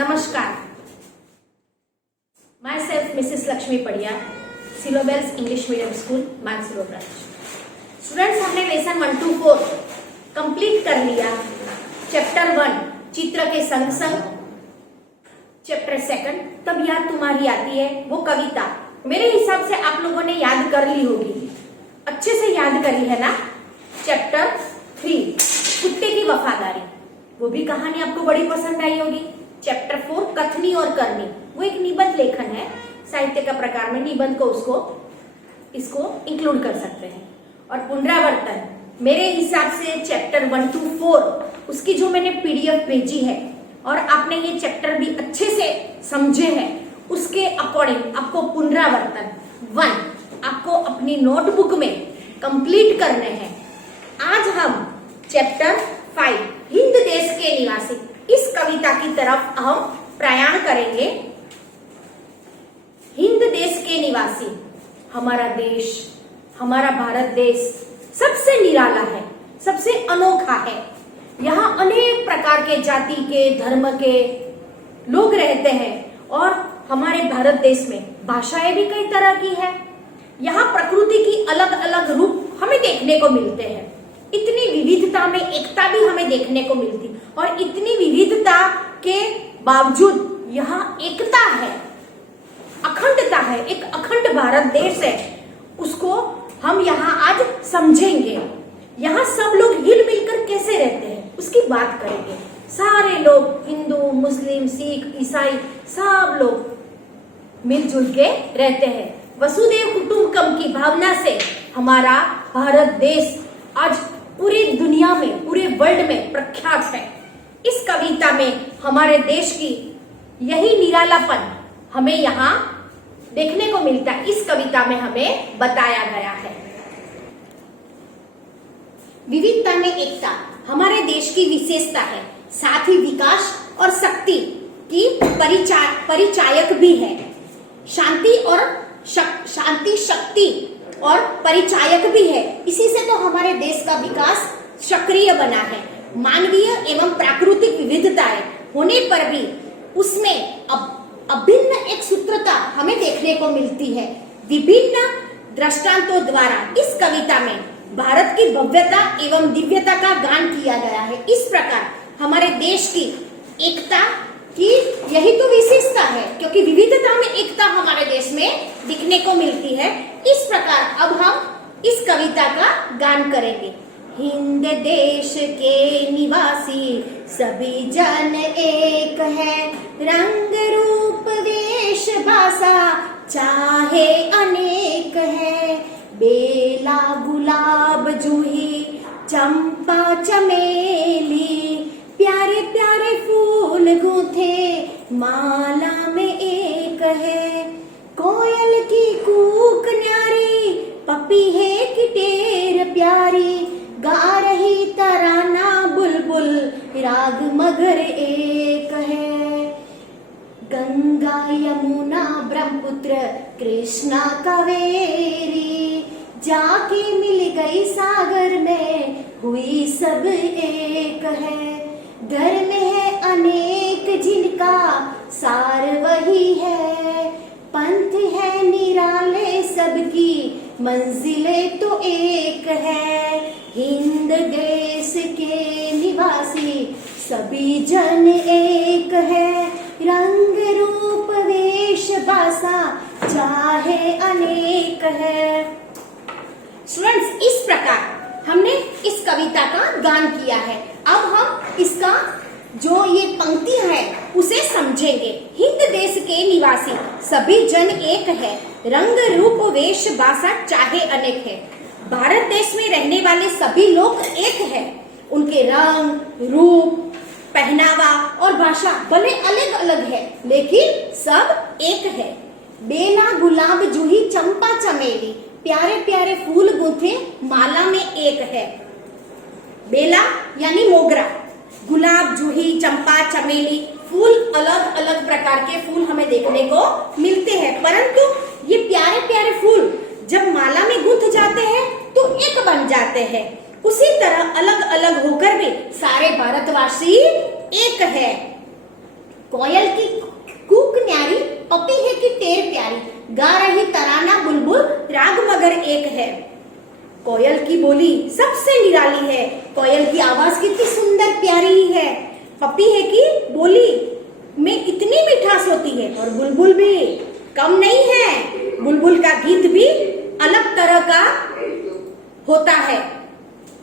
नमस्कार। My self Mrs Lakshmi Padiya, सिलोबेल्स English medium school, Mansarovar branch. Students, हमने लेसन 1 to 4 कंप्लीट कर लिया। चैप्टर 1 चित्र के संग संग, चैप्टर 2 तब याद तुम्हारी आती है वो कविता। मेरे हिसाब से आप लोगों ने याद कर ली होगी, अच्छे से याद करी है ना। चैप्टर 3 कुत्ते की वफादारी, वो भी कहानी आपको बड़ी पसंद आई होगी। चैप्टर 4 कथनी और करनी, वो एक निबंध लेखन है, साहित्य का प्रकार में निबंध को इसको इंक्लूड कर सकते हैं। और पुनरावर्तन, मेरे हिसाब से चैप्टर 1 to 4 उसकी जो मैंने पीडीएफ भेजी है और आपने ये चैप्टर भी अच्छे से समझे हैं, उसके अकॉर्डिंग आपको पुनरावर्तन 1 आपको अपनी नोटबुक में कंप्लीट करने हैं। आज हम चैप्टर 5 हिंद देश के निवासी, इस कविता की तरफ हम प्रयाण करेंगे। हिंद देश के निवासी, हमारा देश, हमारा भारत देश सबसे निराला है, सबसे अनोखा है। यहाँ अनेक प्रकार के जाति के, धर्म के लोग रहते हैं और हमारे भारत देश में भाषाएं भी कई तरह की है। यहाँ प्रकृति की अलग अलग रूप हमें देखने को मिलते हैं। इतनी विविधता में एकता भी हमें देखने को मिलती, और इतनी विविधता के बावजूद यहाँ एकता है, अखंडता है, एक अखंड भारत देश है। उसको हम यहाँ आज समझेंगे। यहाँ सब लोग हिल मिलकर कैसे रहते हैं उसकी बात करेंगे। सारे लोग, हिंदू, मुस्लिम, सिख, ईसाई, सब लोग मिलजुल के रहते हैं। वसुदेव कुटुंबकम की भावना से हमारा भारत देश आज पूरी दुनिया में, पूरे वर्ल्ड में प्रख्यात है। इस कविता में हमारे देश की यही निरालापन हमें यहाँ देखने को मिलता है। इस कविता में हमें बताया गया है। विविधता में एकता हमारे देश की विशेषता है, साथ ही विकास और शक्ति की परिचायक भी है। शांति, शक्ति और परिचायक भी है। इसी से तो हमारे देश का विकास सक्रिय बना है। मानवीय एवं प्राकृतिक विविधताएं होने पर भी उसमें अभिन्न एक सूत्रता हमें देखने को मिलती है। विभिन्न दृष्टांतों द्वारा इस कविता में भारत की भव्यता एवं दिव्यता का गान किया गया है। इस प्रकार हमारे देश की एकता की यही तो विशेषता है, क्योंकि विविधता में एकता हमारे देश में दिखने को मिलती है। इस प्रकार अब हम इस कविता का गान करेंगे। हिंद देश के निवासी सभी जन एक है, रंग रूप वेश भाषा चाहे अनेक है। बेला गुलाब जूही चंपा चमेली, प्यारे प्यारे फूल गूंथे माला में एक है। कोयल की कूक न्यारी, पपीहे की टेर प्यारी, गा रही तराना बुलबुल, राग मगर एक है। गंगा यमुना ब्रह्मपुत्र कृष्णा कावेरी, जाके मिल गई सागर में हुई सब एक है। धर्म है अनेक जिनका सार वही है, पंथ है निराले सबकी मंजिलें तो एक है। हिंद देश के निवासी सभी जन एक है, रंग रूप वेश भाषा चाहे अनेक है। स्टूडेंट्स, इस प्रकार हमने इस कविता का गान किया है। अब हम इसका जो ये पंक्ति है उसे समझेंगे। हिंद देश के निवासी सभी जन एक है, रंग रूप वेश भाषा चाहे अनेक है। भारत देश में रहने वाले सभी लोग एक है। उनके रंग, रूप, पहनावा और भाषा भले अलग अलग है, लेकिन सब एक है। बेला गुलाब जूही चंपा चमेली, प्यारे प्यारे फूल गूंथे माला में एक है। बेला यानी मोगरा, गुलाब, जूही, चंपा, चमेली, फूल अलग अलग प्रकार के फूल हमें देखने को मिलते हैं, परंतु ये प्यारे प्यारे फूल जब माला में गूंथ जाते हैं तो एक बन जाते हैं। उसी तरह अलग अलग होकर भी सारे भारतवासी एक है। कोयल की कूक न्यारी, पपी है कि टेर प्यारी, गा रही तराना बुलबुल, राग मगर एक है। कोयल की बोली सबसे निराली है, कोयल की आवाज कितनी सुंदर प्यारी है। पपी है कि बोली में इतनी मिठास होती है, और बुलबुल भी कम नहीं है, बुलबुल का गीत भी अलग तरह का होता है।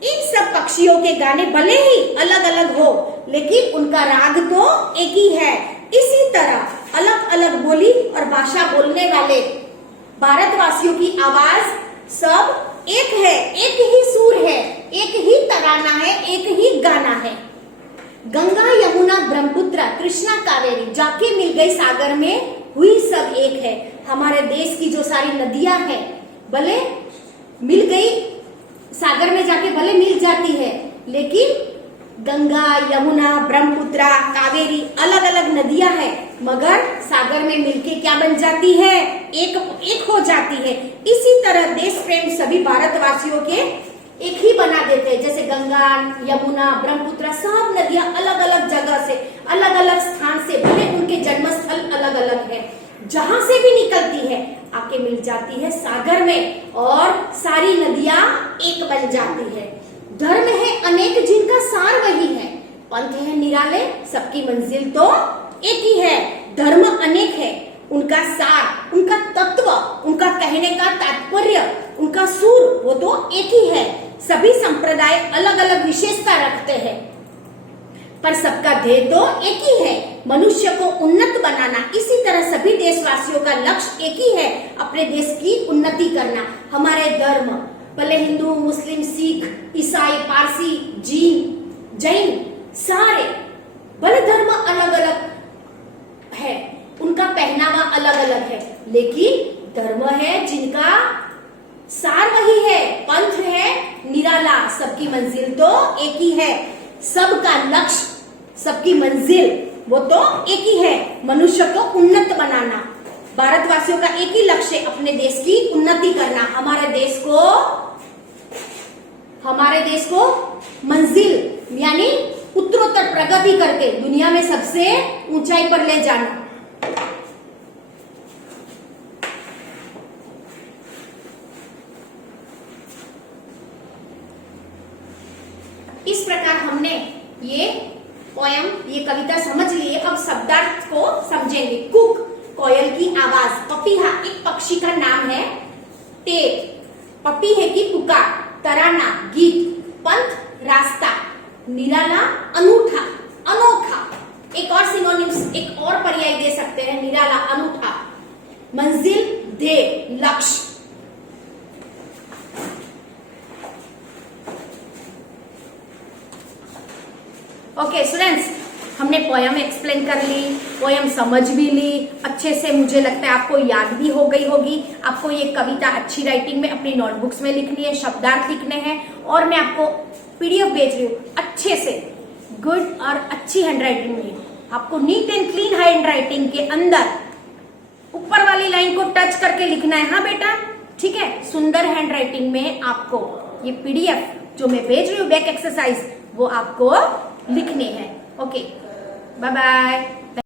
इन सब पक्षियों के गाने भले ही अलग अलग हो, लेकिन उनका राग तो एक ही है। इसी तरह अलग अलग बोली और भाषा बोलने वाले भारतवासियों की आवाज सब एक है, एक ही सुर है, एक ही तराना है, एक ही गाना है। गंगा यमुना ब्रह्मपुत्र कृष्णा कावेरी जाके मिल गई सागर में, हुई सब एक है। हमारे देश की जो सारी नदियां हैं भले मिल गई सागर में जाके भले मिल जाती है, लेकिन गंगा यमुना ब्रह्मपुत्र कावेरी अलग अलग नदियां हैं, मगर सागर में मिलके क्या बन जाती है, एक हो जाती है। इसी तरह देश प्रेम सभी भारतवासियों के एक ही बना देते हैं। जैसे गंगा यमुना ब्रह्मपुत्र सब नदियां अलग अलग जगह से, अलग अलग स्थान से, भले उनके जन्म स्थल अलग अलग है, जहां से भी निकलती है आके मिल जाती है सागर में, और सारी नदियां एक बन जाती है। धर्म है अनेक जिनका सार वही है, पंथ है निराले सबकी मंजिल तो एक ही है। धर्म अनेक है, उनका सार, उनका तत्व, उनका कहने का तात्पर्य, उनका सुर वो तो एक ही है। सभी संप्रदाय अलग अलग विशेषता रखते हैं, पर सबका ध्येय तो एक ही है, मनुष्य को उन्नत बनाना। इसी तरह सभी देशवासियों का लक्ष्य एक ही है, अपने देश की उन्नति करना। हमारे धर्म भले हिंदू मुस्लिम सिख ईसाई पारसी जैन सारे भले धर्म अलग अलग है, उनका पहनावा अलग अलग है, लेकिन धर्म है जिनका सार वही है, पंथ है निराला, सबकी मंजिल तो एक ही है। सबका लक्ष्य, सबकी मंजिल वो तो एक ही है, मनुष्य को उन्नत बनाना। भारतवासियों का एक ही लक्ष्य, अपने देश की उन्नति करना, हमारे देश को मंजिल यानी उत्तरोत्तर प्रगति करके दुनिया में सबसे ऊंचाई पर ले जाना। इस प्रकार हमने ये पोयम, ये कविता समझ ली है। अब शब्दार्थ को समझेंगे। कुक कोयल की आवाज, पपीहा एक पक्षी का नाम है, टेर पपी है कि पुकार, तराना गीत, पंथ रास्ता, निराला अनूठा अनोखा। एक और सिनोनिम्स, एक और पर्याय दे सकते हैं निराला अनूठा। मंजिल ध्येय लक्ष्य। ओके स्टूडेंट्स, हमने पोयम एक्सप्लेन कर ली, पोयम समझ भी ली अच्छे से, मुझे लगता है आपको याद भी हो गई होगी। आपको ये कविता अच्छी राइटिंग में अपनी नोटबुक्स में लिखनी है, शब्दार्थ लिखने हैं, और मैं आपको पीडीएफ भेज रही हूँ अच्छे से, गुड और अच्छी हैंडराइटिंग में। आपको नीट एंड क्लीन हैंडराइटिंग के अंदर ऊपर वाली लाइन को टच करके लिखना है। हाँ बेटा, ठीक है, सुंदर हैंडराइटिंग में आपको ये पीडीएफ जो मैं भेज रही हूँ बैक एक्सरसाइज, वो आपको लिखने हैं। Okay, bye bye.